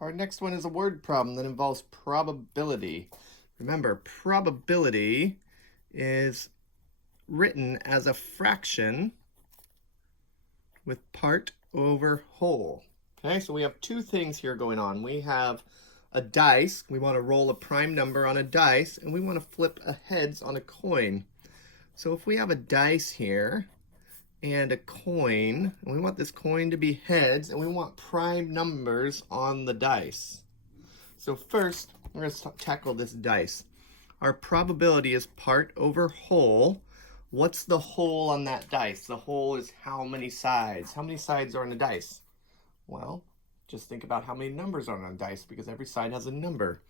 Our next one is a word problem that involves probability. Remember, probability is written as a fraction with part over whole. Okay, so we have two things here going on. We have a dice. We want to roll a prime number on a dice, and we want to flip a heads on a coin. So if we have a dice here and a coin, and we want this coin to be heads, and we want prime numbers on the dice. So first, we're going to tackle this dice. Our probability is part over whole. What's the whole on that dice? The whole is how many sides. How many sides are on a dice? Well, just think about how many numbers are on a dice, because every side has a number.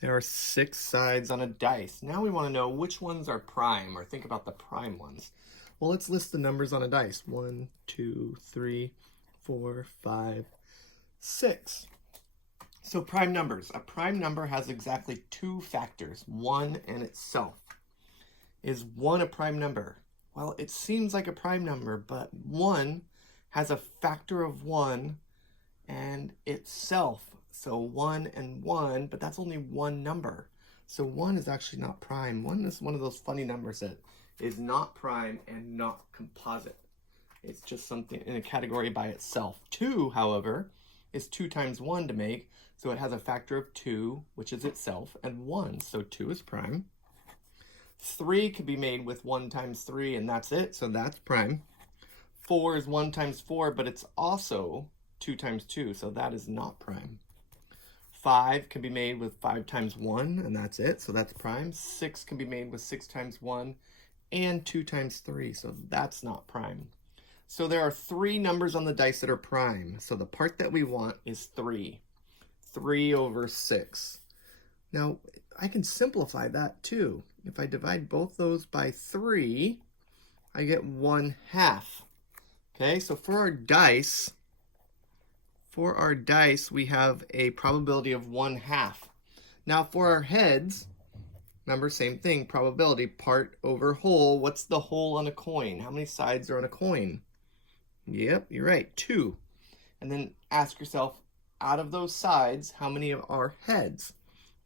There are 6 sides on a dice. Now we want to know which ones are prime, or think about the prime ones. Well, let's list the numbers on a dice. 1, 2, 3, 4, 5, 6. So prime numbers. A prime number has exactly 2 factors, 1 and itself. Is 1 a prime number? Well, it seems like a prime number, but 1 has a factor of 1 and itself. So 1 and 1, but that's only one number. So 1 is actually not prime. 1 is one of those funny numbers that is not prime and not composite. It's just something in a category by itself. 2, however, is 2 times 1 to make, so it has a factor of 2, which is itself, and 1, so 2 is prime. 3 could be made with 1 times 3, and that's it, so that's prime. 4 is 1 times 4, but it's also 2 times 2, so that is not prime. 5 can be made with 5 times 1, and that's it, so that's prime. 6 can be made with 6 times 1, and 2 times 3, so that's not prime. So there are 3 numbers on the dice that are prime, so the part that we want is 3. 3 over 6. Now, I can simplify that too. If I divide both those by 3, I get 1/2. Okay, so for our dice, we have a probability of 1/2. Now for our heads, remember, same thing, probability, part over whole. What's the whole on a coin? How many sides are on a coin? Yep, you're right, 2. And then ask yourself, out of those sides, how many are heads?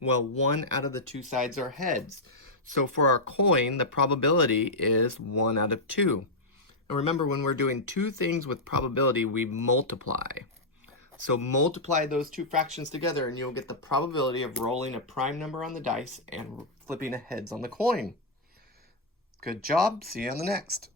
Well, 1 out of the 2 sides are heads. So for our coin, the probability is 1 out of 2. And remember, when we're doing 2 things with probability, we multiply. So multiply those 2 fractions together and you'll get the probability of rolling a prime number on the dice and flipping a heads on the coin. Good job. See you on the next.